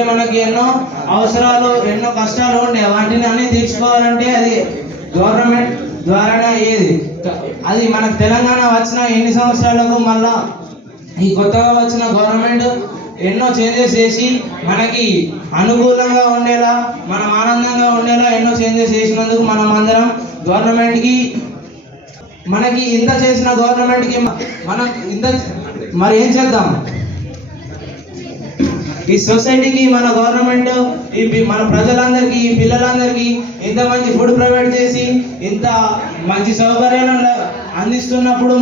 Already మనకి ఎన్నో అవసరాలు ఎన్నో కష్టాలు ఉండే వాటిని అన్ని తీర్చుకోవాలంటే అది గవర్నమెంట్ ద్వారానే అయ్యేది. అది మనకు తెలంగాణ వచ్చిన ఎన్ని సంవత్సరాలకు మళ్ళా ఈ కొత్తగా వచ్చిన గవర్నమెంట్ ఎన్నో చేంజెస్ చేసి మనకి అనుకూలంగా ఉండేలా మనం ఆనందంగా ఉండేలా ఎన్నో చేంజెస్ చేసినందుకు మనం అందరం గవర్నమెంట్కి మనకి ఇంత చేసిన గవర్నమెంట్కి మనం ఇంత మరి ఏం చేద్దాం. ఈ సొసైటీకి మన గవర్నమెంట్ మన ప్రజలందరికీ ఈ పిల్లలందరికీ ఇంత మంచి ఫుడ్ ప్రొవైడ్ చేసి ఇంత మంచి సౌకర్యాలను అందిస్తున్నప్పుడు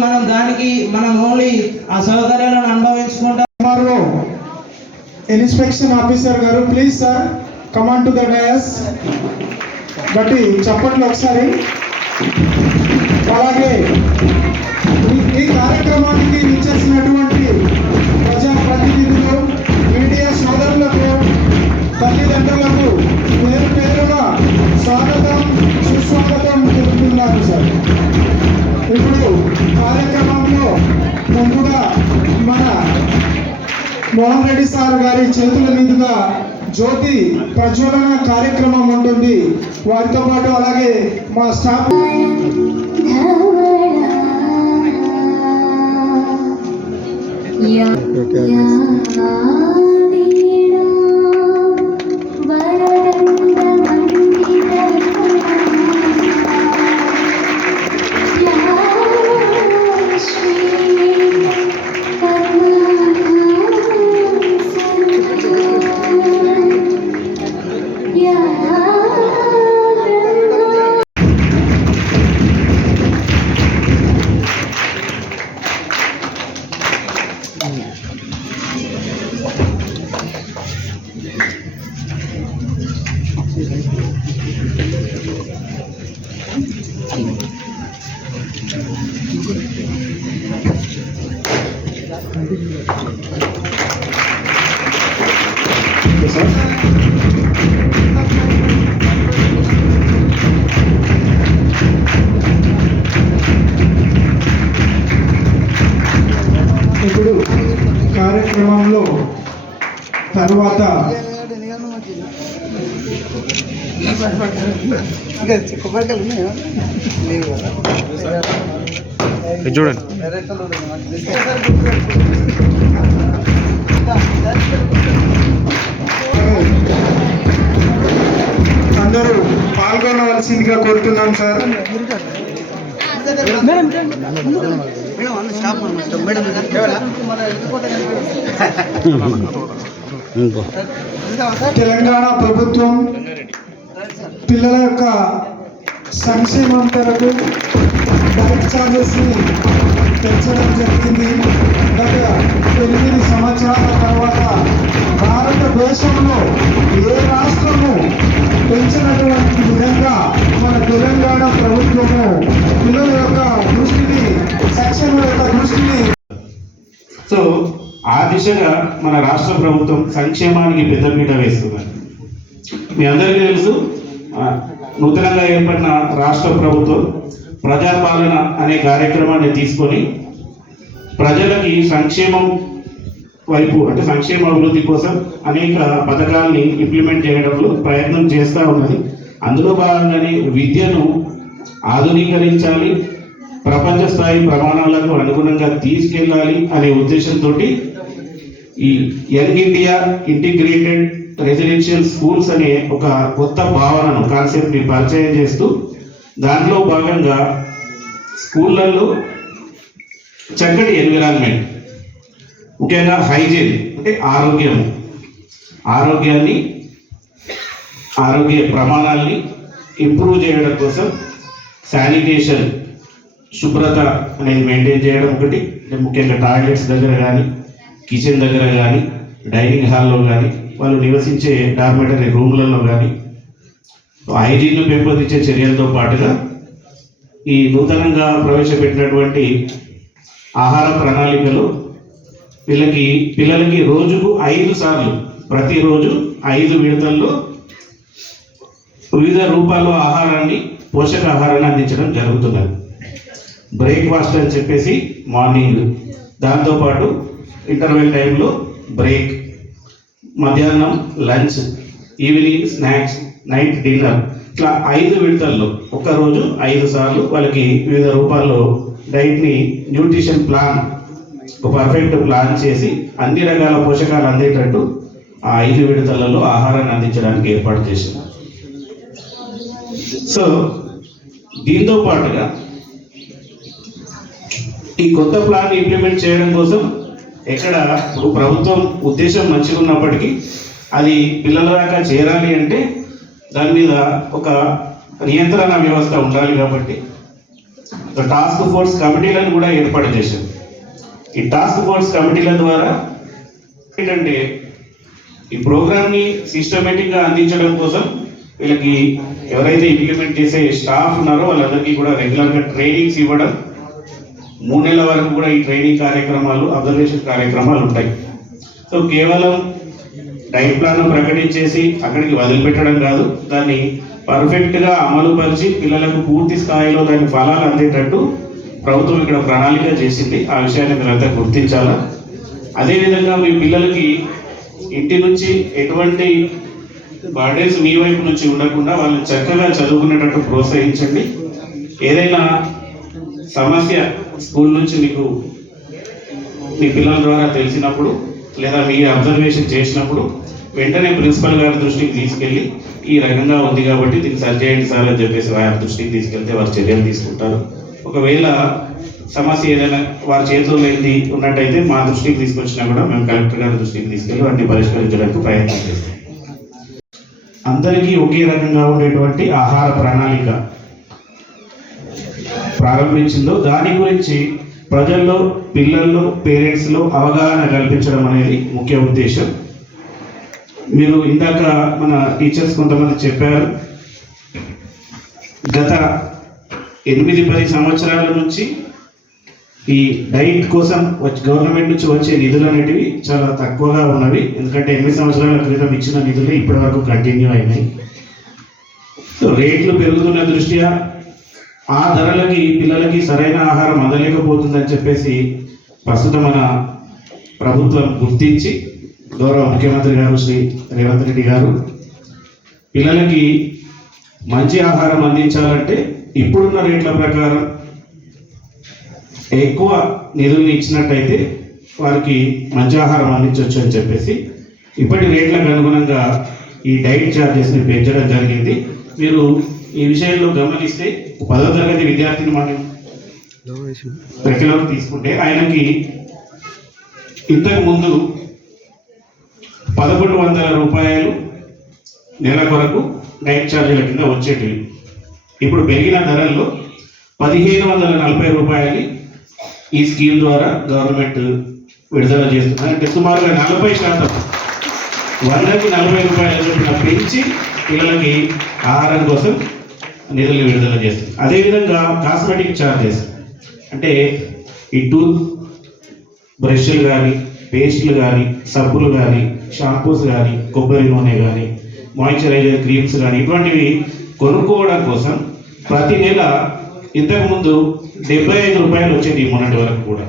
మనం ఓన్లీ ఆ సౌకర్యాలను అనుభవించుకుంటాం. ఇన్స్పెక్షన్ ఆఫీసర్ గారు please sir command to the dais. బట్టి చెప్పండి ఒకసారి. అలాగే ఈ కార్యక్రమానికి ఇచ్చేసినటువంటి ప్రజాప్రతినిధులు, మీడియా సోదరులకు, తల్లిదండ్రులకు పేరు పేరుగా స్వాగతం సుస్వాగతం తెలుపుతున్నారు సార్. ఇప్పుడు కార్యక్రమంలో ముందుగా మన మోహన్ రెడ్డి సార్ గారి చేతుల మీదుగా జ్యోతి ప్రజ్వలన కార్యక్రమం ఉంటుంది. వారితో పాటు అలాగే మా స్టాఫ్ ఇప్పుడు కార్యక్రమంలో తర్వాత చూడండి అందరూ పాల్గొనవలసిందిగా కోరుతున్నాం సార్. తెలంగాణ ప్రభుత్వం పిల్లల యొక్క సంక్షేమం కొరకు బైక్ ఛార్జెస్ని పెంచడం జరిగింది. గత 8 సంవత్సరాల తర్వాత భారతదేశంలో ఏ రాష్ట్రము పెంచినటువంటి విధంగా మన తెలంగాణ ప్రభుత్వము పిల్లల యొక్క దృష్టిని, సంక్షేమం యొక్క దృష్టిని సో ఆ దిశగా మన రాష్ట్ర ప్రభుత్వం సంక్షేమానికి పెద్దపీట వేస్తున్నారు. మీ అందరికీ తెలుసు, నూతనంగా ఏర్పడిన రాష్ట్ర ప్రభుత్వం ప్రజాపాలన అనే కార్యక్రమాన్ని తీసుకొని ప్రజలకి సంక్షేమం వైపు అంటే సంక్షేమ అభివృద్ధి కోసం అనేక పథకాలని ఇంప్లిమెంట్ చేయడంలో ప్రయత్నం చేస్తూ ఉన్నది. అందులో భాగంగానే విద్యను ఆధునీకరించాలి, ప్రపంచ స్థాయి ప్రమాణాలకు అనుగుణంగా తీసుకెళ్ళాలి అనే ఉద్దేశంతో ఈ young India integrated residential schools అనే ఒక కొత్త భావనను కాన్సెప్ట్ని పరిచయం చేస్తూ దాంట్లో భాగంగా స్కూళ్ళల్లో చక్కటి ఎన్విరాన్మెంట్, ముఖ్యంగా హైజీన్ అంటే ఆరోగ్య ప్రమాణాలని ఇంప్రూవ్ చేయడం కోసం శానిటేషన్, శుభ్రత అనేది మెయింటైన్ చేయడం ఒకటి. ముఖ్యంగా టాయిలెట్స్ దగ్గర కానీ, కిచెన్ దగ్గర కానీ, డైనింగ్ హాల్లో కానీ, వాళ్ళు నివసించే డార్మెటరీ రూమ్లలో కానీ హైజీన్ను పెంపొందించే చర్యలతో పాటుగా ఈ నూతనంగా ప్రవేశపెట్టినటువంటి ఆహార ప్రణాళికలు పిల్లలకి రోజుకు 5 సార్లు, ప్రతిరోజు 5 విడతల్లో వివిధ రూపాల్లో పోషకాహారాన్ని అందించడం జరుగుతున్నది. బ్రేక్ఫాస్ట్ అని చెప్పేసి మార్నింగ్, దాంతోపాటు ఇంటర్వెల్ టైంలో బ్రేక్, మధ్యాహ్నం lunch, evening snacks, night dinner, ఇట్లా 5 విడతల్లో ఒకరోజు 5 సార్లు వాళ్ళకి వివిధ రూపాల్లో డైట్ని న్యూట్రిషన్ ప్లాన్, ఒక పర్ఫెక్ట్ ప్లాన్ చేసి అన్ని రకాల పోషకాలు అందేటట్టు ఆ 5 విడతలలో ఆహారాన్ని అందించడానికి ఏర్పాటు చేశారు. సో దీంతో పాటుగా ఈ కొత్త ప్లాన్ ఇంప్లిమెంట్ చేయడం కోసం ఎక్కడ ఇప్పుడు ప్రభుత్వం ఉద్దేశం మంచిగా ఉన్నప్పటికీ అది పిల్లల దాకా చేరాలి అంటే దాని మీద ఒక నియంత్రణ వ్యవస్థ ఉండాలి. కాబట్టి ఒక టాస్క్ ఫోర్స్ కమిటీలను కూడా ఏర్పాటు చేశారు. ఈ టాస్క్ ఫోర్స్ కమిటీల ద్వారా ఏంటంటే ఈ ప్రోగ్రామ్ని సిస్టమేటిక్గా అందించడం కోసం వీళ్ళకి ఎవరైతే ఇంప్లిమెంట్ చేసే స్టాఫ్ ఉన్నారో వాళ్ళందరికీ కూడా రెగ్యులర్గా ట్రైనింగ్స్ ఇవ్వడం, 3 నెలల వరకు కూడా ఈ ట్రైనింగ్ కార్యక్రమాలు, అబ్జర్వేషన్ కార్యక్రమాలు ఉంటాయి. సో కేవలం డైట్ ప్లాన్ ప్రకటించేసి అక్కడికి వదిలిపెట్టడం కాదు, దాన్ని పర్ఫెక్ట్గా అమలుపరిచి పిల్లలకు పూర్తి స్థాయిలో దాని ఫలాలు అందేటట్టు ప్రభుత్వం ఇక్కడ ప్రణాళిక చేసింది. ఆ విషయాన్ని మీరంతా గుర్తించాలా. అదేవిధంగా మీ పిల్లలకి ఇంటి నుంచి ఎటువంటి బర్డెన్స్ మీ వైపు నుంచి ఉండకుండా వాళ్ళని చక్కగా చదువుకునేటట్టు ప్రోత్సహించండి. ఏదైనా సమస్య స్కూల్ నుంచి మీకు మీ పిల్లల ద్వారా తెలిసినప్పుడు లేదా మీ అబ్జర్వేషన్ చేసినప్పుడు వెంటనే ప్రిన్సిపల్ గారి దృష్టికి తీసుకెళ్ళి ఈ రకంగా ఉంది కాబట్టి దీన్ని సరి చేయండి సార్ అని చెప్పేసి వారి దృష్టికి తీసుకెళ్తే వారు చర్యలు తీసుకుంటారు. ఒకవేళ సమస్య ఏదైనా వారి చేతిలో లేనిది ఉన్నట్టయితే మా దృష్టికి తీసుకొచ్చినా కూడా మేము కలెక్టర్ గారి దృష్టికి తీసుకెళ్ళి వాటిని పరిష్కరించడానికి ప్రయత్నం చేస్తాం. అందరికీ ఒకే రకంగా ఉండేటువంటి ఆహార ప్రణాళిక ప్రారంభించిందో దాని గురించి ప్రజల్లో, పిల్లల్లో, పేరెంట్స్లో అవగాహన కల్పించడం అనేది ముఖ్య ఉద్దేశం. మీరు ఇందాక మన టీచర్స్ కొంతమంది చెప్పారు, గత 8-10 సంవత్సరాల నుంచి ఈ డైట్ కోసం గవర్నమెంట్ నుంచి వచ్చే నిధులు అనేటివి చాలా తక్కువగా ఉన్నవి. ఎందుకంటే 8 సంవత్సరాల క్రితం ఇచ్చిన నిధులు ఇప్పటి వరకు కంటిన్యూ అయినాయి. సో రేట్లు పెరుగుతున్న దృష్ట్యా ఆ ధరలకి పిల్లలకి సరైన ఆహారం అందలేకపోతుందని చెప్పేసి ప్రస్తుతం మన ప్రభుత్వం గుర్తించి గౌరవ ముఖ్యమంత్రి గారు శ్రీ రేవంత్ రెడ్డి గారు పిల్లలకి మంచి ఆహారం అందించాలంటే ఇప్పుడున్న రేట్ల ప్రకారం ఎక్కువ నిధుల్ని ఇచ్చినట్టయితే వారికి మంచి ఆహారం అందించవచ్చు అని చెప్పేసి ఇప్పటి రేట్లకు అనుగుణంగా ఈ డైట్ ఛార్జెస్ని పెంచడం జరిగింది. మీరు ఈ విషయంలో గమనిస్తే 10వ తరగతి విద్యార్థిని మనం పరిగణలోకి తీసుకుంటే ఆయనకి ఇంతకు ముందు 1100 రూపాయలు నెల కొరకు డైట్ ఛార్జీల కింద వచ్చేటివి. ఇప్పుడు పెరిగిన ధరల్లో 1540 రూపాయలు ఈ స్కీమ్ ద్వారా గవర్నమెంట్ విడుదల చేస్తున్నారు. అంటే సుమారుగా 40%, 100కి 40 రూపాయల చొప్పున పెంచి పిల్లలకి ఆహారం కోసం నిధులు విడుదల చేస్తుంది. అదేవిధంగా కాస్మెటిక్ ఛార్జెస్ అంటే ఈ టూత్ బ్రష్లు కానీ, పేస్ట్లు కానీ, సబ్బులు కానీ, షాంపూస్ కానీ, కొబ్బరి నూనె కానీ, మాయిశ్చరైజర్ క్రీమ్స్ కానీ ఇటువంటివి కొనుక్కోవడం కోసం ప్రతి నెల ఇంతకుముందు 75 రూపాయలు వచ్చేది మొన్నటి వరకు కూడా.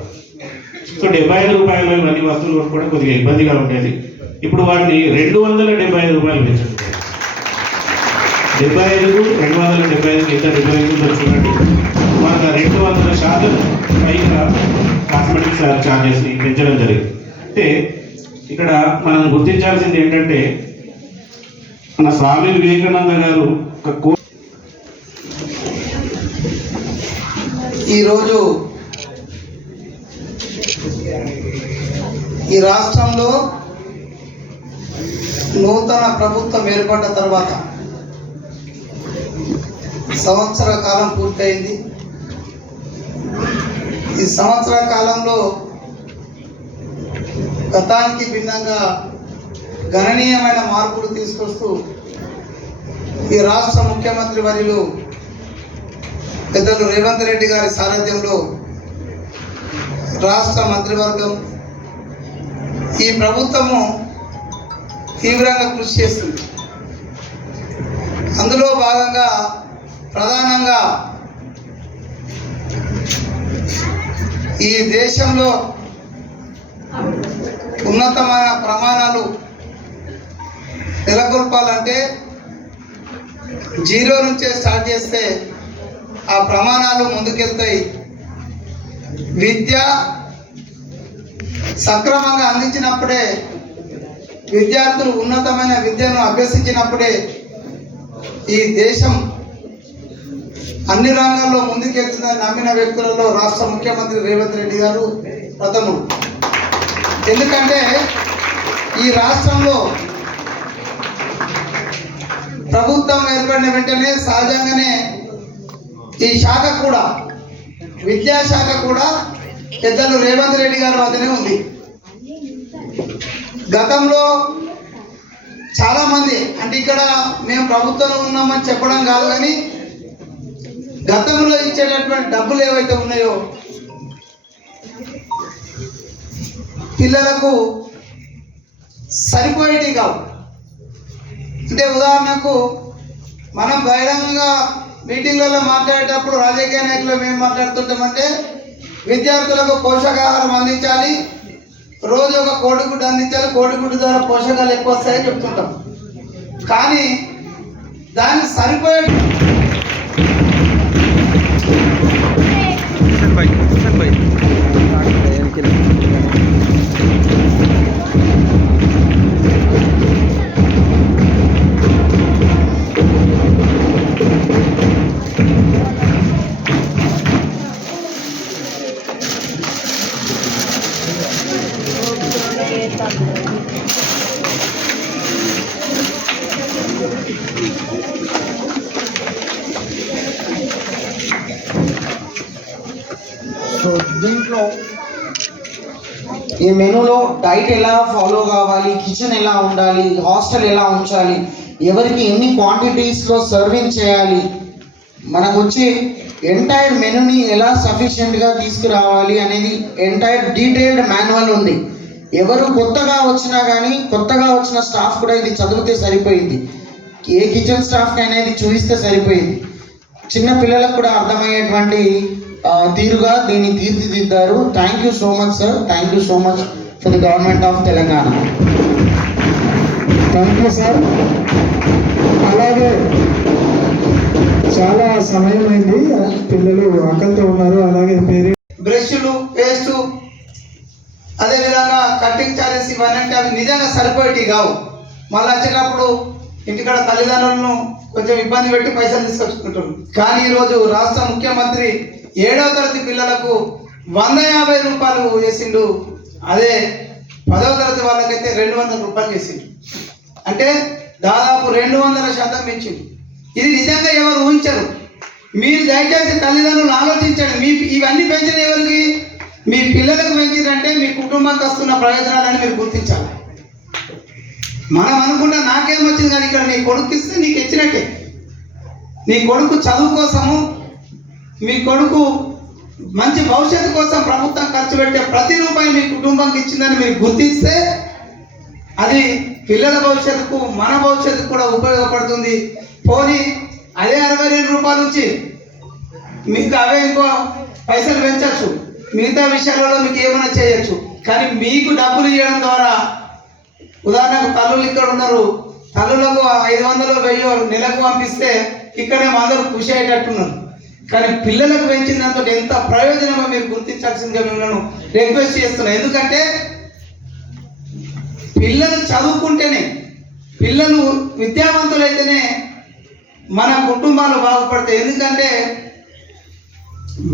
సో 75 రూపాయలు ఇవన్నీ వస్తువులు కొనుక్కోవడం కొద్దిగా ఇబ్బందిగా ఉండేది. ఇప్పుడు వాటిని 275 రూపాయలు పెంచుతుంది. 75కు 275కి ఎంత డిఫరెన్స్ ఉందో చూడండి. మనకు 200% పైగా కాస్మెటిక్స్ ఛార్జెస్ని పెంచడం జరిగింది. అంటే ఇక్కడ మనం గుర్తించాల్సింది ఏంటంటే మన స్వామి వివేకానంద గారు ఒక ఈరోజు ఈ రాష్ట్రంలో నూతన ప్రభుత్వం ఏర్పడ్డ తర్వాత సంవత్సర కాలం పూర్తయింది. ఈ సంవత్సర కాలంలో గతానికి భిన్నంగా గణనీయమైన మార్పులు తీసుకొస్తూ ఈ రాష్ట్ర ముఖ్యమంత్రి వర్యులు పెద్దలు రేవంత్ రెడ్డి గారి సారథ్యంలో రాష్ట్ర మంత్రివర్గం ఈ ప్రభుత్వము తీవ్రంగా కృషి చేస్తుంది. అందులో భాగంగా ప్రధానంగా ఈ దేశంలో ఉన్నతమైన ప్రమాణాలు నెలకొల్పాలంటే జీరో నుంచే స్టార్ట్ చేస్తే ఆ ప్రమాణాలు ముందుకెళ్తాయి. విద్య సక్రమంగా అందించినప్పుడే, విద్యార్థులు ఉన్నతమైన విద్యను అభ్యసించినప్పుడే ఈ దేశం అన్ని రంగాల్లో ముందుకెళ్తుందని నమ్మిన వ్యక్తులలో రాష్ట్ర ముఖ్యమంత్రి రేవంత్ రెడ్డి గారు ప్రథముడు. ఎందుకంటే ఈ రాష్ట్రంలో ప్రభుత్వం ఏర్పడిన వెంటనే సహజంగానే ఈ శాఖ కూడా, విద్యాశాఖ కూడా పెద్దలు రేవంత్ రెడ్డి గారి వద్దనే ఉంది. గతంలో చాలామంది, అంటే ఇక్కడ మేము ప్రభుత్వంలో ఉన్నామని చెప్పడం కాదు, కానీ గతంలో ఇచ్చేటటువంటి డబ్బులు ఏవైతే ఉన్నాయో పిల్లలకు సరిపోయేటి కావు. అంటే ఉదాహరణకు మనం బహిరంగంగా మీటింగ్లలో మాట్లాడేటప్పుడు రాజకీయ నాయకులు మేము మాట్లాడుతుంటామంటే విద్యార్థులకు పోషకాహారం అందించాలి, రోజు ఒక కోడిగుడ్డు అందించాలి, కోడిగుడ్డు ద్వారా పోషకాలు ఎక్కువ వస్తాయని చెప్తుంటాం. కానీ దానికి సరిపోయే సో దీంట్లో ఈ మెనూలో డైట్ ఎలా ఫాలో కావాలి, కిచెన్ ఎలా ఉండాలి, హాస్టల్ ఎలా ఉంచాలి, ఎవరికి ఎన్ని క్వాంటిటీస్లో సర్వింగ్ చేయాలి, మనకు వచ్చి ఎంటైర్ మెనూని ఎలా సఫిషియెంట్గా తీసుకురావాలి అనేది ఎంటైర్ డీటెయిల్డ్ మాన్యువల్ ఉంది. ఎవరు కొత్తగా వచ్చినా కానీ, కొత్తగా వచ్చిన స్టాఫ్ కూడా ఇది చదివితే సరిపోయింది. ఏ కిచెన్ స్టాఫ్కి అనేది చూపిస్తే సరిపోయింది. చిన్న పిల్లలకు కూడా అర్థమయ్యేటువంటి తీరుగా దీన్ని తీర్చిదిద్దారు. Thank you so much sir, thank you so much for the government of Telangana. Thank you sir. అలాగే చాలా సమయం అయింది, పిల్లలు ఆకలితో ఉన్నారు. అలాగే బ్రష్లు, పేస్టు, అదేవిధంగా కటింగ్ చార్జెస్, ఇవన్నీ అవి నిజంగా సరిపోయేవి కావు. మళ్ళీ వచ్చేటప్పుడు ఇంటికాడ తల్లిదండ్రులను కొంచెం ఇబ్బంది పెట్టి పైసలు తీసుకొచ్చుకుంటారు. కానీ ఈరోజు రాష్ట్ర ముఖ్యమంత్రి 7వ తరగతి పిల్లలకు 150 రూపాయలు వేసిండు. అదే 10వ తరగతి వాళ్ళకైతే 200 రూపాయలు వేసిండు. అంటే దాదాపు 200% పెంచిండు. ఇది నిజంగా ఎవరు ఊహించరు. మీరు దయచేసి తల్లిదండ్రులు ఆలోచించండి. ఇవన్నీ పెంచిన ఎవరికి? మీ పిల్లలకు పెంచిందంటే మీ కుటుంబానికి వస్తున్న ప్రయోజనాలని మీరు గుర్తించాలి. మనం అనుకుంటా నాకేం వచ్చింది, కానీ ఇక్కడ నీ కొడుకు ఇస్తే నీకు ఇచ్చినట్టే. నీ కొడుకు చదువు కోసము, మీ కొడుకు మంచి భవిష్యత్తు కోసం ప్రభుత్వం ఖర్చు పెట్టే ప్రతి రూపాయి మీ కుటుంబానికి ఇచ్చిందని మీరు గుర్తిస్తే అది పిల్లల భవిష్యత్తుకు, మన భవిష్యత్తుకు కూడా ఉపయోగపడుతుంది. పోనీ అదే 62 రూపాయల నుంచి మీకు అవే ఇంకో పైసలు పెంచవచ్చు, మిగతా విషయాలలో మీకు ఏమైనా చేయొచ్చు. కానీ మీకు డబ్బులు ఇవ్వడం ద్వారా, ఉదాహరణకు తల్లులు ఇక్కడ ఉన్నారు, తల్లులకు 500 1000 నెలకు పంపిస్తే ఇక్కడేమో అందరూ ఖుషి అయ్యేటట్టున్నారు. కానీ పిల్లలకు పెంచిన దాంతో ఎంత ప్రయోజనమో మీరు గుర్తించాల్సిందిగా మిమ్మల్ని రిక్వెస్ట్ చేస్తున్నాను. ఎందుకంటే పిల్లలు చదువుకుంటేనే, పిల్లలు విద్యావంతులైతేనే మన కుటుంబాలు బాగుపడతాయి. ఎందుకంటే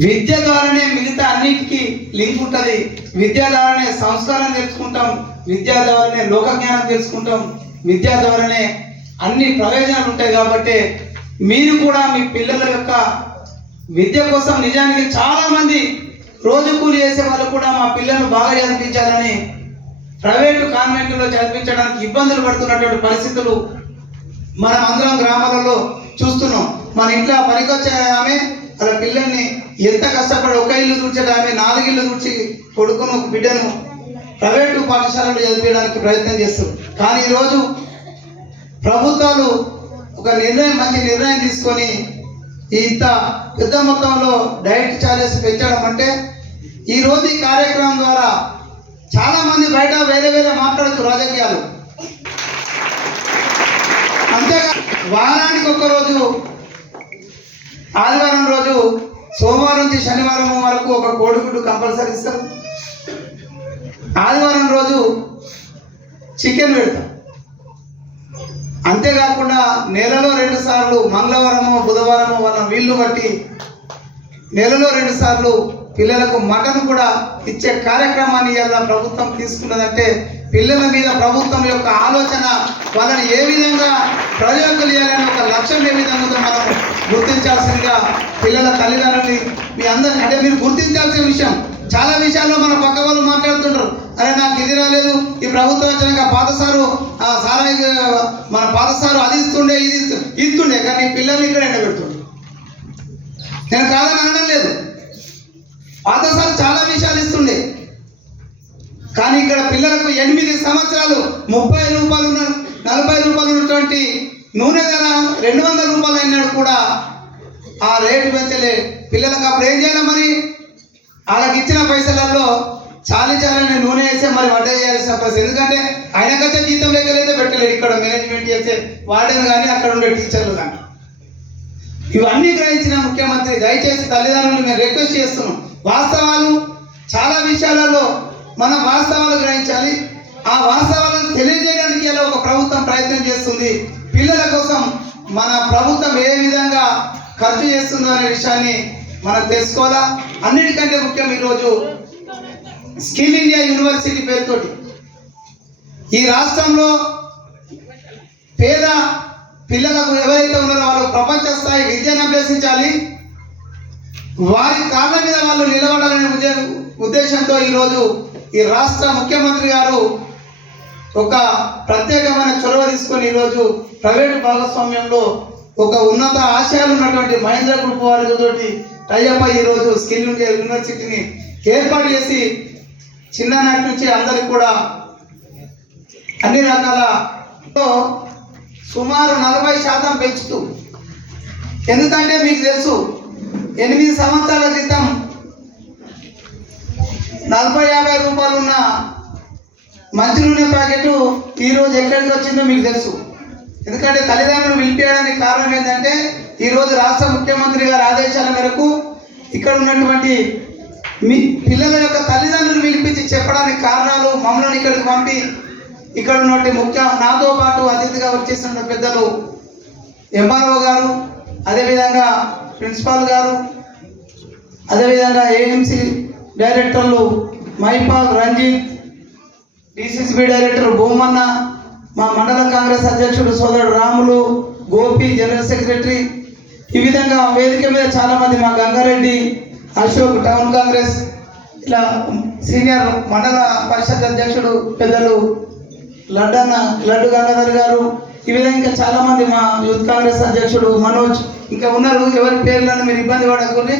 విద్య ద్వారానే మిగతా అన్నిటికీ లింక్ ఉంటుంది. విద్య ద్వారానే సంస్కారం తెలుసుకుంటాం, విద్య ద్వారానే లోక జ్ఞానం తెలుసుకుంటాం, విద్య ద్వారానే అన్ని ప్రయోజనాలు ఉంటాయి. కాబట్టి మీరు కూడా మీ పిల్లల యొక్క విద్య కోసం, నిజానికి చాలా మంది రోజు కూలి చేసే వాళ్ళు కూడా మా పిల్లలను బాగా చదివించాలని ప్రైవేటు కాన్వెంట్లో చదివించడానికి ఇబ్బందులు పడుతున్నటువంటి పరిస్థితులు మనం అందరం గ్రామాలలో చూస్తున్నాం. మన ఇంట్లో పనికొచ్చే ఆమె వాళ్ళ పిల్లల్ని ఎంత కష్టపడి, ఒక ఇల్లు తుడిచేట ఆమె 4 ఇళ్ళు తుడిచి కొడుకును, బిడ్డను ప్రైవేటు పాఠశాలలో చదివించడానికి ప్రయత్నం చేస్తారు. కానీ ఈరోజు ప్రభుత్వాలు ఒక మంచి నిర్ణయం తీసుకొని ఇంత పెద్ద మొత్తంలో డైట్ ఛార్జెస్ పెంచడం అంటే, ఈరోజు ఈ కార్యక్రమం ద్వారా చాలామంది బయట వేరే మాట్లాడచ్చు రాజకీయాలు. అంతేగా వారానికి ఒక రోజు, ఆదివారం రోజు, సోమవారం నుంచి శనివారం వరకు ఒక కోడిగుడ్డు కంపల్సరీ ఇస్తారు. ఆదివారం రోజు చికెన్ పెడతాం. అంతేకాకుండా నెలలో 2 సార్లు, మంగళవారము బుధవారము వాళ్ళ వీళ్ళు బట్టి నెలలో 2 సార్లు పిల్లలకు మటన్ కూడా ఇచ్చే కార్యక్రమాన్ని ఇలా ప్రభుత్వం తీసుకున్నదంటే పిల్లల మీద ప్రభుత్వం యొక్క ఆలోచన, వాళ్ళని ఏ విధంగా ప్రయోజకులు చేయాలనే ఒక లక్ష్యం ఏ విధంగా మనం గుర్తించాల్సిందిగా పిల్లల తల్లిదండ్రులని మీ అందరినీ, అంటే మీరు గుర్తించాల్సిన విషయం. చాలా విషయాల్లో మన పక్క వాళ్ళు మాట్లాడుతుంటారు, అరే నాకు ఇది రాలేదు, ఈ ప్రభుత్వం వచ్చినాక పాత సారు మన పాత సారు అది ఇస్తుండే ఇది ఇస్తుండే, కానీ పిల్లల్ని ఇక్కడ ఎండబెడుతుండే. నేను కాదని అనడం లేదు, పాత సారు చాలా విషయాలు ఇస్తుండే, కానీ ఇక్కడ పిల్లలకు 8 సంవత్సరాలు 30 రూపాయలు 40 రూపాయలు ఉన్నటువంటి నూనె ధర 200 రూపాయలు అయినాడు కూడా ఆ రేటు పెంచలే. పిల్లలకు అప్పుడు ఏం చేయాలి మరి? వాళ్ళకి ఇచ్చిన పైసలలో చాలని నూనె వేస్తే మరి వడ్డ చేయాల్సిన పైసలు, ఎందుకంటే ఆయనకచ్చే జీతం లెక్కలైతే పెట్టలేడు ఇక్కడ మేనేజ్మెంట్ చేసే వార్డెన్ కానీ అక్కడ ఉండే టీచర్లు కానీ. ఇవన్నీ గ్రహించిన ముఖ్యమంత్రి దయచేసి తల్లిదండ్రులు మేము రిక్వెస్ట్ చేస్తున్నాం, వాస్తవాలు చాలా విషయాలలో మనం వాస్తవాలు గ్రహించాలి. ఆ వాస్తవాలను తెలియజేయడానికి ఇలా ఒక ప్రభుత్వం ప్రయత్నం చేస్తుంది. పిల్లల కోసం మన ప్రభుత్వం ఏ విధంగా ఖర్చు చేస్తుందో అనే విషయాన్ని మనం తెలుసుకోవాలా. అన్నిటికంటే ముఖ్యం ఈరోజు స్కిల్ ఇండియా యూనివర్సిటీ పేరుతోటి ఈ రాష్ట్రంలో పేద పిల్లలకు ఎవరైతే ఉన్నారో వాళ్ళు ప్రపంచ స్థాయి విద్యను అభ్యసించాలి, వారి కాళ్ళ మీద వాళ్ళు నిలబడాలనే ఉద్దేశంతో ఈరోజు ఈ రాష్ట్ర ముఖ్యమంత్రి గారు ఒక ప్రత్యేకమైన చొరవ తీసుకొని ఈరోజు ప్రైవేటు భాగస్వామ్యంలో ఒక ఉన్నత ఆశయాలు ఉన్నటువంటి మహేంద్ర గ్రూప్ వారితో టైఅప్ అయ్యి ఈరోజు స్కిల్ ఇండియా యూనివర్సిటీని ఏర్పాటు చేసి చిన్ననాటి నుంచి అందరికి కూడా అన్ని రకాల సుమారు 40% పెంచుతూ, ఎందుకంటే మీకు తెలుసు 8 సంవత్సరాల క్రితం 40-50 రూపాయలు ఉన్న మంచి నూనె ప్యాకెట్ ఈరోజు ఎక్కడికి వచ్చిందో మీకు తెలుసు. ఎందుకంటే తల్లిదండ్రులు పిలిపించడానికి కారణం ఏంటంటే ఈరోజు రాష్ట్ర ముఖ్యమంత్రి గారి ఆదేశాల మేరకు ఇక్కడ ఉన్నటువంటి మీ పిల్లల యొక్క తల్లిదండ్రులు పిలిపించి చెప్పడానికి కారణాలు, మమ్మల్ని ఇక్కడికి పంపి ఇక్కడ ఉన్నటువంటి నాతో పాటు అతిథిగా వచ్చేసిన పెద్దలు ఎంఆర్ఓ గారు, అదేవిధంగా ప్రిన్సిపాల్ గారు, అదేవిధంగా ఏఎంసీ డైరెక్టర్లు మైపాల్ రంజిత్, డిసిసిబి డైరెక్టర్ భూమన్న, మా మండల కాంగ్రెస్ అధ్యక్షుడు సోదరుడు రాములు, గోపి జనరల్ సెక్రటరీ, ఈ విధంగా వేదిక మీద చాలామంది, మా గంగారెడ్డి, అశోక్ టౌన్ కాంగ్రెస్, ఇలా సీనియర్ మండల పరిషత్ అధ్యక్షుడు పెద్దలు లడ్డు గంగాధర్ గారు, ఈ విధంగా ఇంకా చాలామంది, మా యూత్ కాంగ్రెస్ అధ్యక్షుడు మనోజ్, ఇంకా ఉన్నారు. ఎవరి పేర్లను మీరు ఇబ్బంది పడకూడదు,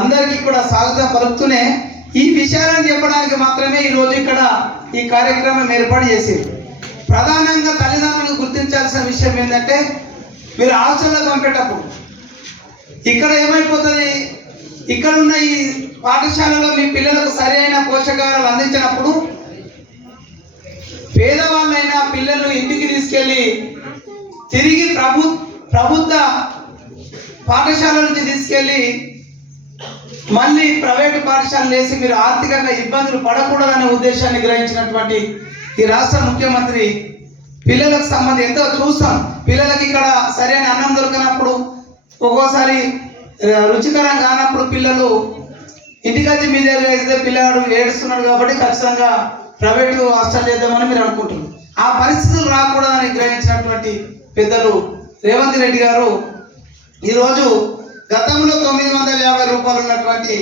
అందరికీ కూడా స్వాగతం పలుకుతూనే ఈ విషయాలను చెప్పడానికి మాత్రమే ఈరోజు ఇక్కడ ఈ కార్యక్రమం ఏర్పాటు చేసింది. ప్రధానంగా తల్లిదండ్రులు గుర్తించాల్సిన విషయం ఏంటంటే, మీరు హాస్టల్లో పంపేటప్పుడు ఇక్కడ ఏమైపోతుంది, ఇక్కడ ఉన్న ఈ పాఠశాలలో మీ పిల్లలకు సరైన పోషకాహారాలు అందించినప్పుడు పేదవాళ్ళైనా పిల్లలు ఇంటికి తీసుకెళ్ళి తిరిగి ప్రభుత్వ పాఠశాల నుంచి తీసుకెళ్ళి మళ్ళీ ప్రైవేటు పాఠశాలలు వేసి మీరు ఆర్థికంగా ఇబ్బందులు పడకూడదనే ఉద్దేశాన్ని గ్రహించినటువంటి ఈ రాష్ట్ర ముఖ్యమంత్రి పిల్లలకు సంబంధించి ఎంతో చూస్తాం. పిల్లలకి ఇక్కడ సరైన అన్నం దొరికినప్పుడు, ఒక్కోసారి రుచికరం కానప్పుడు పిల్లలు ఇంటికి వచ్చి మీ దగ్గర వేస్తే పిల్లవాడు ఏడుస్తున్నాడు కాబట్టి ఖచ్చితంగా ప్రైవేటు హాస్టల్ చేద్దామని మీరు అనుకుంటున్నారు. ఆ పరిస్థితులు రాకూడదని గ్రహించినటువంటి పెద్దలు రేవంత్ రెడ్డి గారు ఈరోజు గతంలో 950 రూపాయలు ఉన్నటువంటి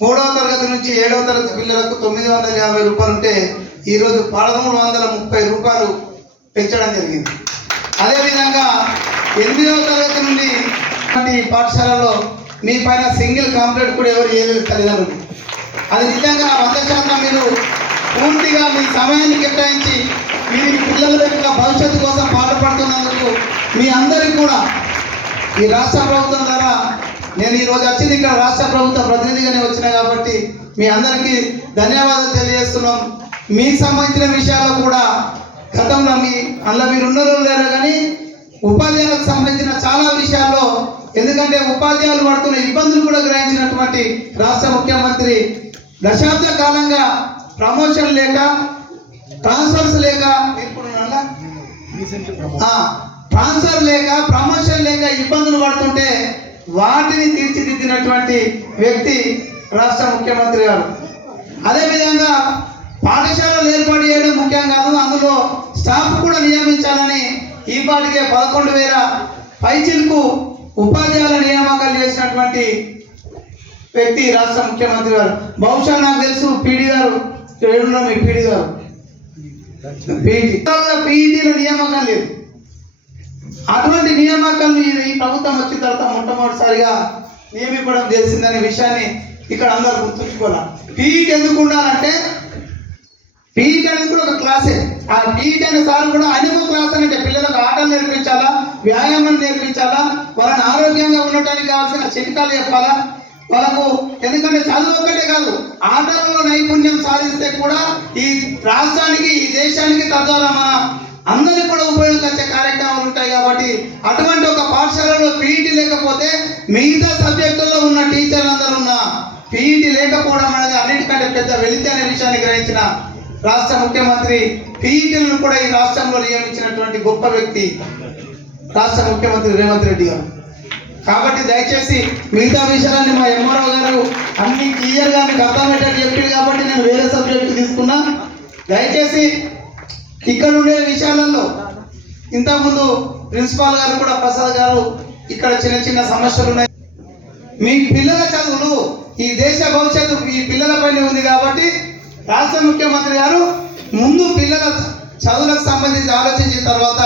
3వ తరగతి నుంచి 7వ తరగతి పిల్లలకు 950 రూపాయలు ఉంటే ఈరోజు 1330 రూపాయలు పెంచడం జరిగింది. అదేవిధంగా 8వ తరగతి నుండి పాఠశాలలో మీ పైన సింగిల్ కంప్లైంట్ కూడా ఎవరు చేయలేదు తల్లిదండ్రులు. అది నిజంగా 100% మీరు పూర్తిగా మీ సమయాన్ని కేటాయించి మీరు మీ పిల్లల యొక్క భవిష్యత్తు కోసం పాటుపడుతున్నందుకు మీ అందరికీ కూడా ఈ రాష్ట్ర ప్రభుత్వం ద్వారా, నేను ఈరోజు వచ్చింది ఇక్కడ రాష్ట్ర ప్రభుత్వ ప్రతినిధిగానే వచ్చినా కాబట్టి మీ అందరికీ ధన్యవాదాలు తెలియజేస్తున్నాం. మీకు సంబంధించిన విషయాల్లో కూడా గతంలో అందులో మీరు ఉన్నదో లేరో కానీ ఉపాధ్యాయులకు సంబంధించిన చాలా విషయాల్లో, ఎందుకంటే ఉపాధ్యాయులు పడుతున్న ఇబ్బందులు కూడా గ్రహించినటువంటి రాష్ట్ర ముఖ్యమంత్రి దశాబ్ద కాలంగా ప్రమోషన్ లేక, ట్రాన్స్ఫర్స్ లేక, ట్రాన్స్ఫర్ లేక, ప్రమోషన్ లేక ఇబ్బందులు పడుతుంటే వాటిని తీర్చిదిద్దినటువంటి వ్యక్తి రాష్ట్ర ముఖ్యమంత్రి గారు. అదేవిధంగా పాఠశాలలు ఏర్పాటు చేయడం ముఖ్యం కాదు, అందులో స్టాఫ్ కూడా నియమించాలని ఈ పాటికే 11,000 పైచిలకు ఉపాధ్యాయుల నియామకాలు చేసినటువంటి వ్యక్తి రాష్ట్ర ముఖ్యమంత్రి గారు. బహుశా నాకు తెలుసు పీడీ గారు ఏడున్నా, మీ పీడీ గారు పీఈటీల నియామకం లేదు. అటువంటి నియామకాలను ఈ ప్రభుత్వం వచ్చిన తర్వాత మొట్టమొదటిసారిగా నియమించడం తెలిసిందనే విషయాన్ని ఇక్కడ అందరూ గుర్తుంచుకోవాలి. పీఈటీ ఎందుకు ఉండాలంటే, పీఈటీ అనేది కూడా ఒక క్లాసే. ఆ పీఈటీ అనే సార్ కూడా అనుభవ క్లాస్ అంటే పిల్లలకు ఆటలు నేర్పించాలా, వ్యాయామం నేర్పించాలా, వాళ్ళని ఆరోగ్యంగా ఉండటానికి కావాల్సిన చిట్కాలు చెప్పాలా వాళ్ళకు. ఎందుకంటే చదువు ఒక్కటే కాదు, ఆటలలో నైపుణ్యం సాధిస్తే కూడా ఈ రాష్ట్రానికి, ఈ దేశానికి, తద్వారా మన అందరికి కూడా ఉపయోగించే కార్యక్రమాలు ఉంటాయి. కాబట్టి అటువంటి ఒక పాఠశాలలో పీఈటీ లేకపోతే మిగతా సబ్జెక్టుల్లో ఉన్న టీచర్లు అందరూ ఉన్న పీఈటీ లేకపోవడం అనేది అన్నిటికంటే పెద్ద వెలితి అనే విషయాన్ని గ్రహించిన రాష్ట్ర ముఖ్యమంత్రి పీఈటీలను కూడా ఈ రాష్ట్రంలో నియమించినటువంటి గొప్ప వ్యక్తి రాష్ట్ర ముఖ్యమంత్రి రేవంత్ రెడ్డి గారు. కాబట్టి దయచేసి మిగతా విషయాలన్నీ మా ఎంఆర్ఓ గారు అన్ని క్లియర్గా మీకు అర్థమయ్యేటట్టు చెప్పింది కాబట్టి నేను వేరే సబ్జెక్ట్ తీసుకున్నా. దయచేసి ఇక్కడ ఉండే విషయాలలో ఇంతకుముందు ప్రిన్సిపాల్ గారు కూడా ప్రసాద్ గారు ఇక్కడ చిన్న చిన్న సమస్యలు ఉన్నాయి. మీ పిల్లల చదువులు, ఈ దేశ భవిష్యత్తు ఈ పిల్లలపైనే ఉంది కాబట్టి రాష్ట్ర ముఖ్యమంత్రి గారు ముందు పిల్లల చదువులకు సంబంధించి ఆలోచించిన తర్వాత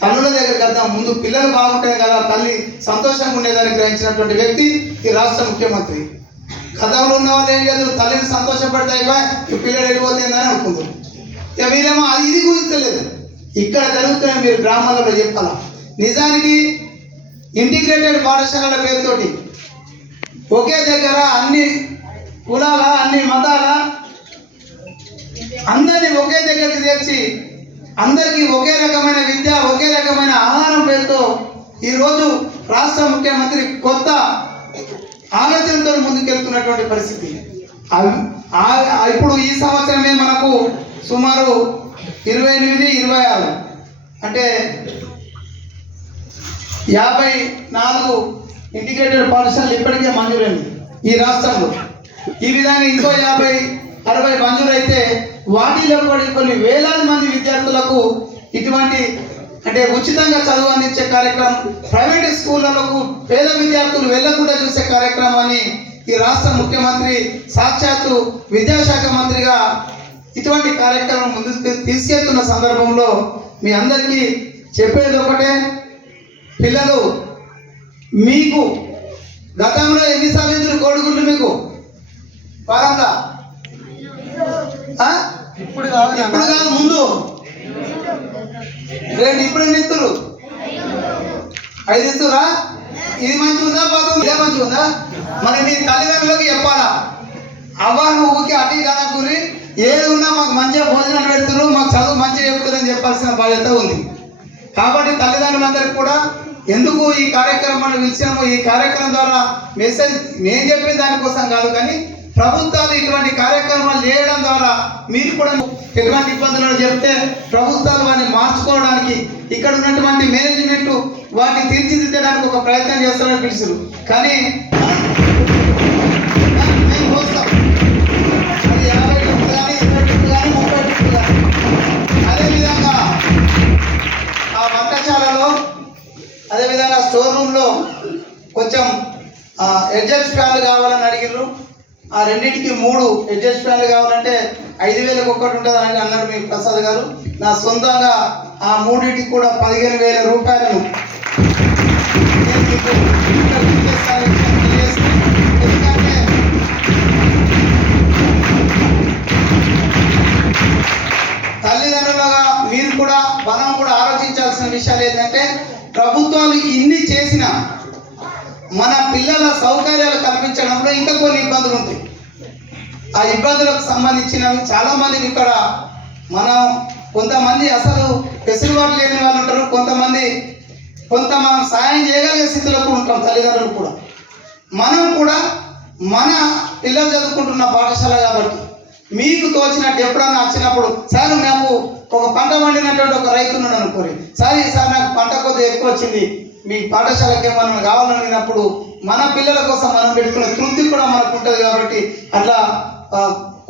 తల్లుల దగ్గరికి వెళ్దాం, ముందు పిల్లలు బాగుంటాయి కదా, తల్లి సంతోషంగా ఉండేదాన్ని గ్రహించినటువంటి వ్యక్తి ఈ రాష్ట్ర ముఖ్యమంత్రి. గతంలో ఉన్న వాళ్ళు ఏం లేదు, తల్లిని సంతోషపడితే పిల్లలు వెళ్ళిపోతుందని అనుకుంటారు. ఇక మీరేమో అది ఇది గురించలేదు. ఇక్కడ జరుగుతున్నాయి, మీరు గ్రామాలలో చెప్పాలా. నిజానికి ఇంటిగ్రేటెడ్ పాఠశాలల పేరుతోటి ఒకే దగ్గర అన్ని కులాల, అన్ని మతాల అందరినీ ఒకే దగ్గరికి తెచ్చి అందరికీ ఒకే రకమైన విద్య, ఒకే రకమైన ఆహారం పేరుతో ఈరోజు రాష్ట్ర ముఖ్యమంత్రి కొత్త ఆలోచనతో ముందుకెళ్తున్నటువంటి పరిస్థితి. ఇప్పుడు ఈ సంవత్సరమే మనకు సుమారు 28, 26 అంటే 54 ఇంటిగ్రేటెడ్ పాఠశాలలు ఇప్పటికే మంజూరైంది ఈ రాష్ట్రంలో. ఈ విధంగా ఇంకో 50, 60 మంజూరైతే వాటిలో కూడా కొన్ని వేలాది మంది విద్యార్థులకు ఇటువంటి అంటే ఉచితంగా చదువు అందించే కార్యక్రమం, ప్రైవేట్ స్కూళ్ళకు పేద విద్యార్థులు వెళ్లకుండా చూసే కార్యక్రమాన్ని ఈ రాష్ట్ర ముఖ్యమంత్రి సాక్షాత్తు విద్యాశాఖ మంత్రిగా ఇటువంటి కార్యక్రమం ముందుకు తీసుకెళ్తున్న సందర్భంలో మీ అందరికీ చెప్పేది ఒకటే, పిల్లలు మీకు గతంలో ఎన్నిసార్లు ఇద్దరు కోడిగుడ్లు మీకు వారంగా ఇప్పుడు కాదు ముందు రేపు ఇప్పుడు ఎన్ని ఇస్తారు? 5 ఇస్తురా? ఇది మంచిగా ఉందా, బాగుంది, ఇదే మంచిగా ఉందా? మరి మీ తల్లిదండ్రులకు చెప్పాలా, అవ్వ నువ్వుకి అటు కనుక్కుని ఏది ఉన్నా మాకు మంచిగా భోజనాలు పెడుతున్నారు, మాకు చదువు మంచిగా చెబుతారని చెప్పాల్సిన బాధ్యత ఉంది. కాబట్టి తల్లిదండ్రులందరికీ కూడా ఎందుకు ఈ కార్యక్రమాన్ని పిలిచాము, ఈ కార్యక్రమం ద్వారా మెసేజ్ నేను చెప్పే దానికోసం కాదు, కానీ ప్రభుత్వాలు ఇటువంటి కార్యక్రమాలు చేయడం ద్వారా మీరు కూడా ఎటువంటి ఇబ్బందులు చెప్తే ప్రభుత్వాలు వాటిని మార్చుకోవడానికి, ఇక్కడ ఉన్నటువంటి మేనేజ్మెంట్ వాటిని తీర్చిదిద్దడానికి ఒక ప్రయత్నం చేస్తారని పిలుస్తారు. కానీ మేము పోస్తాం, అది 50 ట్రిప్పులు కానీ 20 ట్రిప్పులు కానీ 30 ట్రిప్పులు కానీ. అదేవిధంగా ఆ వంటశాలలో, అదేవిధంగా స్టోర్ రూమ్లో కొంచెం ఎడ్జస్ట్ ఫ్యాన్లు కావాలని అడిగిర్రు. ఆ రెండింటికి 3 ఎడ్జస్ట్ ఫ్యాన్లు కావాలంటే 5,000కి ఒకటి ఉంటుంది అని అన్నాడు మీ ప్రసాద్ గారు. నా సొంతంగా ఆ 3టికి కూడా 15,000 రూపాయలను నేను మీకు ఎందుకంటే తల్లిదండ్రులుగా మీరు కూడా మనం కూడా ఆలోచించాల్సిన విషయాలు ఏంటంటే, ప్రభుత్వాలు ఇన్ని చేసినా మన పిల్లల సౌకర్యాలు కల్పించడంలో ఇంకా కొన్ని ఇబ్బందులు ఉంటాయి. ఆ ఇబ్బందులకు సంబంధించినవి చాలా మంది ఇక్కడ మనం కొంతమంది అసలు వెసులుబాటు లేని వాళ్ళు ఉంటారు, కొంత మనం సాయం చేయగలిగే స్థితిలో కూడా ఉంటాం తల్లిదండ్రులు కూడా. మనం కూడా మన పిల్లలు చదువుకుంటున్న పాఠశాల కాబట్టి మీకు తోచినట్టు ఎప్పుడన్నా వచ్చినప్పుడు, సార్ నాకు ఒక పంట పండినటువంటి ఒక రైతు ఉన్నాడు అనుకోరి, సార్ ఈసారి నాకు పంట కొద్దిగా ఎక్కువ వచ్చింది, మీ పాఠశాలకి ఏమన్నా కావాలనినప్పుడు మన పిల్లల కోసం మనం పెట్టుకునే తృప్తి కూడా మనకు ఉంటుంది. కాబట్టి అట్లా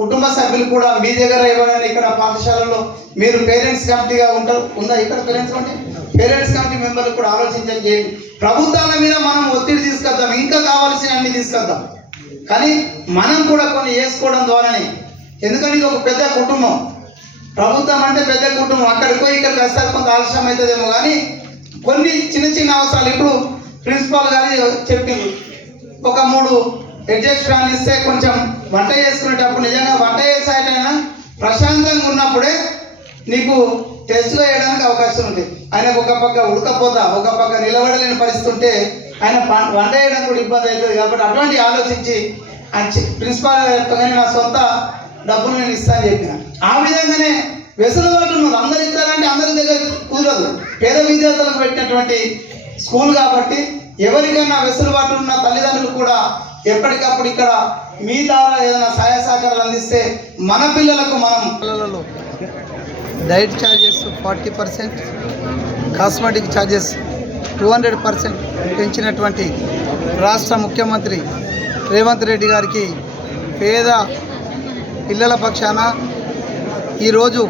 కుటుంబ సభ్యులు కూడా మీ దగ్గర ఎవరైనా ఇక్కడ పాఠశాలలో మీరు పేరెంట్స్ కమిటీగా ఉందా ఇక్కడ పేరెంట్స్ కమిటీ మెంబర్లు కూడా ఆలోచించని చేయండి. ప్రభుత్వాల మీద మనం ఒత్తిడి తీసుకొద్దాం, ఇంకా కావాల్సిన అన్ని తీసుకొద్దాం, కానీ మనం కూడా కొన్ని వేసుకోవడం ద్వారానే. ఎందుకంటే ఇది ఒక పెద్ద కుటుంబం, ప్రభుత్వం అంటే పెద్ద కుటుంబం, అక్కడికి పోయి ఇక్కడికి వస్తే కొంత ఆలస్యం అవుతుందేమో, కానీ కొన్ని చిన్న చిన్న అవసరాలు ఇప్పుడు ప్రిన్సిపాల్ గారు చెప్పింది, ఒక 3 అడ్జస్ట్ ఫ్యాన్లు ఇస్తే కొంచెం వంట చేసుకునేటప్పుడు నిజంగా వంట చేసేటైనా ప్రశాంతంగా ఉన్నప్పుడే నీకు టెస్ట్లో వేయడానికి అవకాశం ఉంది. ఆయనకు ఒక పక్క ఉడకపోతా, ఒక పక్క నిలబడలేని పరిస్థితి ఉంటే ఆయన వంట చేయడం కూడా ఇబ్బంది అవుతుంది. కాబట్టి అటువంటి ఆలోచించి ఆయన ప్రిన్సిపాల్ చెప్పగానే నా సొంత డబ్బులు నేను ఇస్తాను చెప్పిన. ఆ విధంగానే వెసులుబాటు ఉన్నది, అందరు ఇస్తారంటే అందరి దగ్గర కుదరదు. పేద విద్యార్థులకు పెట్టినటువంటి స్కూల్ కాబట్టి ఎవరికైనా వెసులుబాటు ఉన్న తల్లిదండ్రులు కూడా ఎప్పటికప్పుడు ఇక్కడ మీ ద్వారా ఏదైనా సహాయ సహకారాలు అందిస్తే మన పిల్లలకు మనం పిల్లలలో డైట్ ఛార్జెస్ 40%, కాస్మెటిక్ ఛార్జెస్ 200% పెంచినటువంటి రాష్ట్ర ముఖ్యమంత్రి రేవంత్ రెడ్డి గారికి పేద పిల్లల పక్షాన ఈరోజు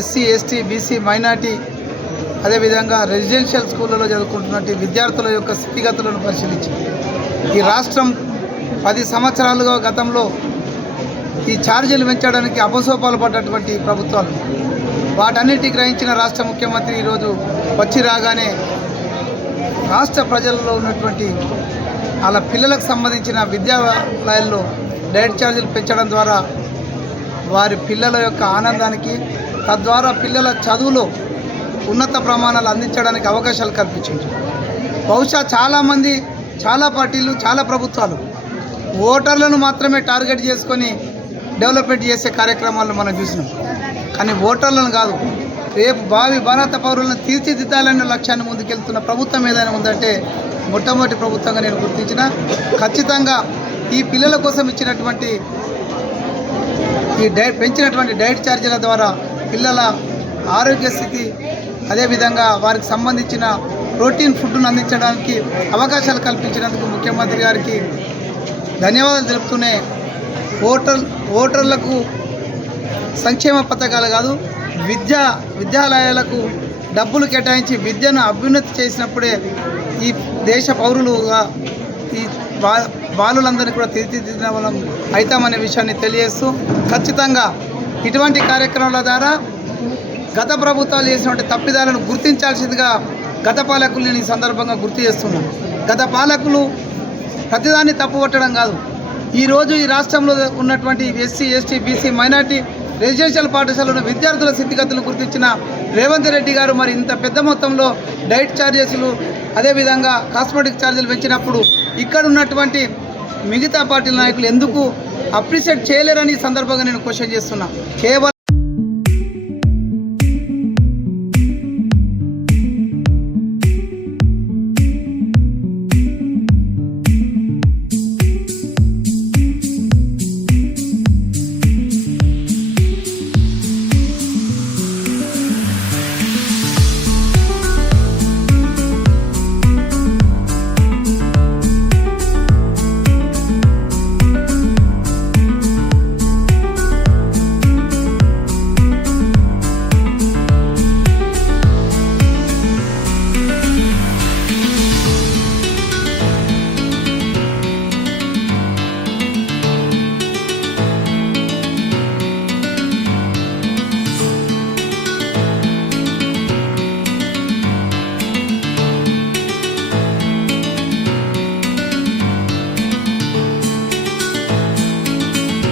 ఎస్సీ, ఎస్టీ, బీసీ, మైనార్టీ, అదేవిధంగా రెసిడెన్షియల్ స్కూళ్ళలో చదువుకుంటున్నటువంటి విద్యార్థుల యొక్క స్థితిగతులను పరిశీలించి ఈ రాష్ట్రం 10 సంవత్సరాలుగా గతంలో ఈ ఛార్జీలు పెంచడానికి అపసోపాలు పడ్డటువంటి ప్రభుత్వాలు, వాటన్నిటి గ్రహించిన రాష్ట్ర ముఖ్యమంత్రి ఈరోజు వచ్చి రాగానే రాష్ట్ర ప్రజల్లో ఉన్నటువంటి వాళ్ళ పిల్లలకు సంబంధించిన విద్యాలయాల్లో డైట్ ఛార్జీలు పెంచడం ద్వారా వారి పిల్లల యొక్క ఆనందానికి, తద్వారా పిల్లల చదువులో ఉన్నత ప్రమాణాలు అందించడానికి అవకాశాలు కల్పించింది. బహుశా చాలామంది, చాలా పార్టీలు, చాలా ప్రభుత్వాలు ఓటర్లను మాత్రమే టార్గెట్ చేసుకొని డెవలప్మెంట్ చేసే కార్యక్రమాలను మనం చూసినాం. కానీ ఓటర్లను కాదు, రేపు భావి భారత పౌరులను తీర్చిదిద్దాలనే లక్ష్యాన్ని ముందుకెళ్తున్న ప్రభుత్వం ఏదైనా ఉందంటే మొట్టమొదటి ప్రభుత్వంగా నేను గుర్తించిన. ఖచ్చితంగా ఈ పిల్లల కోసం ఇచ్చినటువంటి పెంచినటువంటి డైట్ ఛార్జీల ద్వారా పిల్లల ఆరోగ్య స్థితి, అదేవిధంగా వారికి సంబంధించిన ప్రోటీన్ ఫుడ్ను అందించడానికి అవకాశాలు కల్పించినందుకు ముఖ్యమంత్రి గారికి ధన్యవాదాలు తెలుపుతూనే ఓటర్లకు సంక్షేమ పథకాలు కాదు, విద్యాలయాలకు డబ్బులు కేటాయించి విద్యను అభ్యున్నతి చేసినప్పుడే ఈ దేశ పౌరులుగా ఈ బాలులందరినీ కూడా తీర్చిదిద్దిన వాళ్ళం అవుతామనే విషయాన్ని తెలియజేస్తూ, ఖచ్చితంగా ఇటువంటి కార్యక్రమాల ద్వారా గత ప్రభుత్వాలు చేసినటువంటి తప్పిదాలను గుర్తించాల్సిందిగా గత పాలకులు నేను ఈ సందర్భంగా గుర్తు చేస్తున్నాను. గత పాలకులు ప్రతిదాన్ని తప్పుపట్టడం కాదు, ఈరోజు ఈ రాష్ట్రంలో ఉన్నటువంటి SC, ST, BC, minority residential పాఠశాలలో విద్యార్థుల స్థితిగతులు గుర్తించిన రేవంత్ రెడ్డి గారు మరి ఇంత పెద్ద మొత్తంలో డైట్ ఛార్జెస్లు, అదేవిధంగా కాస్మెటిక్ ఛార్జీలు పెంచినప్పుడు ఇక్కడ ఉన్నటువంటి మిగతా పార్టీల నాయకులు ఎందుకు అప్రిషియేట్ చేయలేరని ఈ సందర్భంగా నేను క్వశ్చన్ చేస్తున్నా. కేవలం